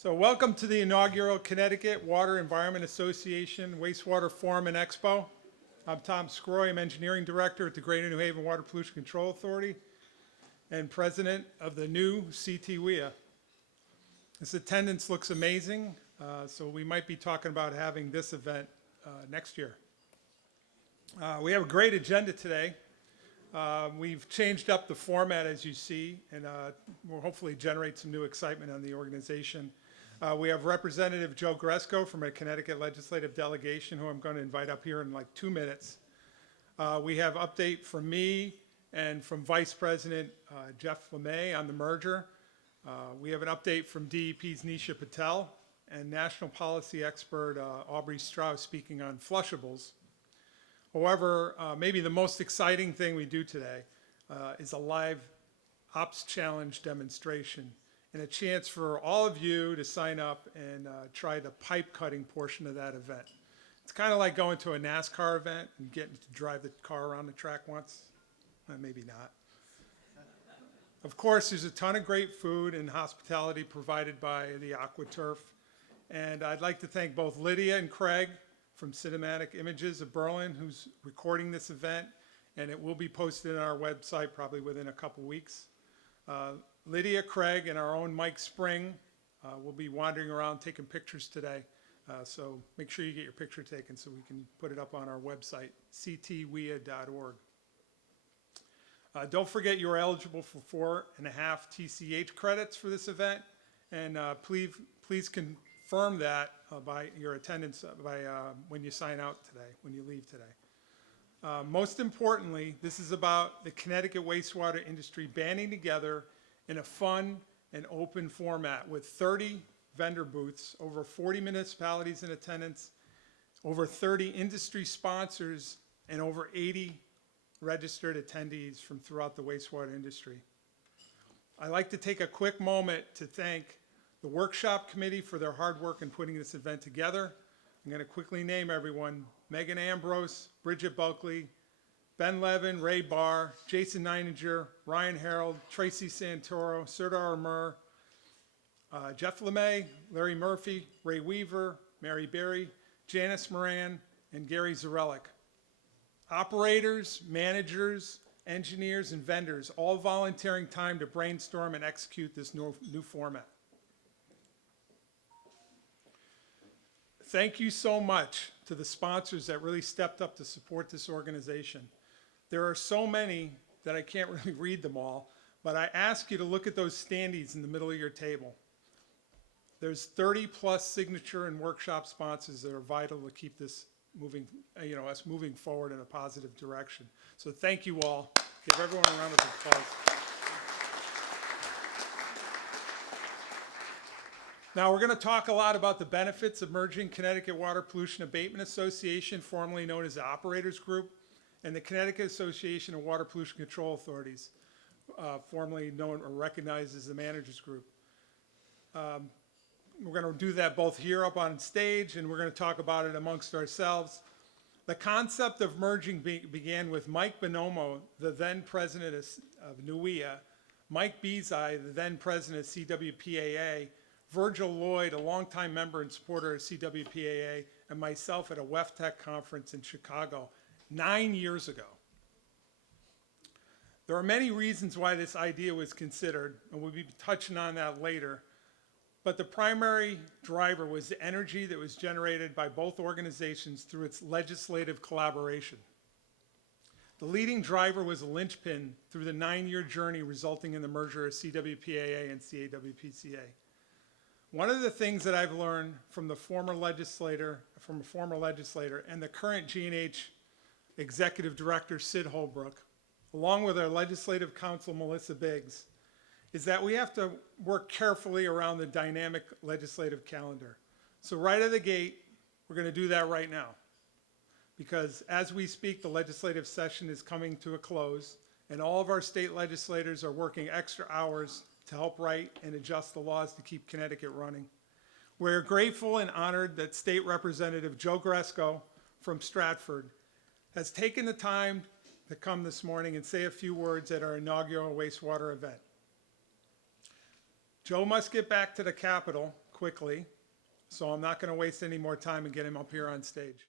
So welcome to the inaugural Connecticut Water Environment Association Wastewater Forum and Expo. I'm Tom Sgroi. I'm Engineering Director at the Greater New Haven Water Pollution Control Authority and President of the new CTWIA. This attendance looks amazing, so we might be talking about having this event next year. We have a great agenda today. We've changed up the format, as you see, and we'll hopefully generate some new excitement on the organization. We have Representative Joe Gresko from a Connecticut legislative delegation, who I'm going to invite up here in like 2 minutes. We have update from me and from Vice President Jeff LeMay on the merger. We have an update from DEP's Nisha Patel and national policy expert Aubrey Strauss speaking on flushables. However, maybe the most exciting thing we do today is a live Ops Challenge demonstration and a chance for all of you to sign up and try the pipe cutting portion of that event. It's kind of like going to a NASCAR event and getting to drive the car around the track once. Maybe not. Of course, there's a ton of great food and hospitality provided by the AquaTurf. And I'd like to thank both Lydia and Craig from Cinematic Images of Berlin, who's recording this event, and it will be posted on our website probably within a couple weeks. Lydia, Craig, and our own Mike Spring will be wandering around taking pictures today. So make sure you get your picture taken so we can put it up on our website, ctwia.org. Don't forget you're eligible for 4.5 TCH credits for this event, and please confirm that by your attendance when you sign out today, when you leave today. Most importantly, this is about the Connecticut wastewater industry banding together in a fun and open format with 30 vendor booths, over 40 municipalities in attendance, over 30 industry sponsors, and over 80 registered attendees from throughout the wastewater industry. I'd like to take a quick moment to thank the workshop committee for their hard work in putting this event together. I'm going to quickly name everyone: Megan Ambrose, Bridget Bulkley, Ben Levin, Ray Barr, Jason Neininger, Ryan Harold, Tracy Santoro, Serdar Amur, Jeff LeMay, Larry Murphy, Ray Weaver, Mary Berry, Janice Moran, and Gary Zarellik. Operators, managers, engineers, and vendors all volunteering time to brainstorm and execute this new format. Thank you so much to the sponsors that really stepped up to support this organization. There are so many that I can't really read them all, but I ask you to look at those standees in the middle of your table. There's 30 plus signature and workshop sponsors that are vital to keep this moving, us moving forward in a positive direction. So thank you all. Give everyone a round of applause. Now we're going to talk a lot about the benefits of merging Connecticut Water Pollution Abatement Association, formerly known as the Operators Group, and the Connecticut Association of Water Pollution Control Authorities, formerly known or recognized as the Managers Group. We're going to do that both here up on stage, and we're going to talk about it amongst ourselves. The concept of merging began with Mike Bonomo, the then president of NUIA, Mike Bezai, the then president of CWPAA, Virgil Lloyd, a longtime member and supporter of CWPAA, and myself at a WEFTEC conference in Chicago 9 years ago. There are many reasons why this idea was considered, and we'll be touching on that later. But the primary driver was the energy that was generated by both organizations through its legislative collaboration. The leading driver was a linchpin through the 9-year journey resulting in the merger of CWPAA and CAWPCA. One of the things that I've learned from a former legislator and the current G&H Executive Director Sid Holbrook, along with our Legislative Counsel Melissa Biggs, is that we have to work carefully around the dynamic legislative calendar. So right out of the gate, we're going to do that right now. Because as we speak, the legislative session is coming to a close, and all of our state legislators are working extra hours to help write and adjust the laws to keep Connecticut running. We're grateful and honored that State Representative Joe Gresko from Stratford has taken the time to come this morning and say a few words at our inaugural wastewater event. Joe must get back to the Capitol quickly, so I'm not going to waste any more time and get him up here on stage.